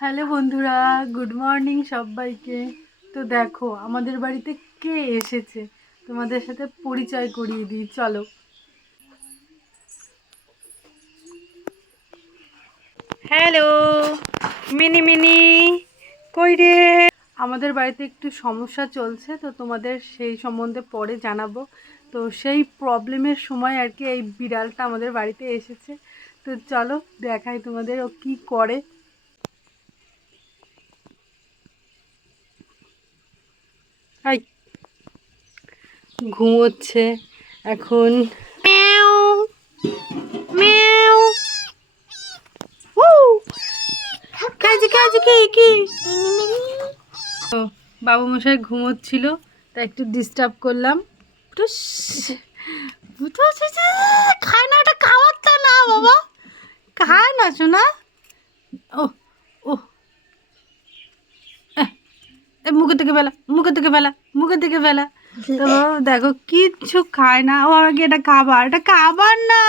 Hello বন্ধুরা, good morning সবাইকে। তো দেখো আমাদের বাড়িতে কে এসেছে, তোমাদের সাথে পরিচয় করিয়ে দিই, চলো। হ্যালো মিনি মিনি, কই রে? আমাদের বাড়িতে একটু সমস্যা চলছে, তো তোমাদের সেই সম্বন্ধে পরে জানাবো। তো সেই প্রবলেমের সময় আর কি এই বিড়ালটা আমাদের বাড়িতে এসেছে। তো চলো দেখাই তোমাদের ও কি করে। আই, ঘুমোচ্ছে এখন। ম্যাও ম্যাও। কাজে কাজে কি কি বাবু মশাই ঘুমোচ্ছিল, তা একটু ডিস্টার্ব করলাম। টুস। খায় না, এটা খাওয়ারটা না বাবা, খায় না শোনা। ও ও মুখের থেকে ফেলা, মুখের থেকে ফেলা, মুখের থেকে ফেলা। তো দেখো কিচ্ছু খায় না, ও আমাকে এটা খাবার, এটা খাবার না।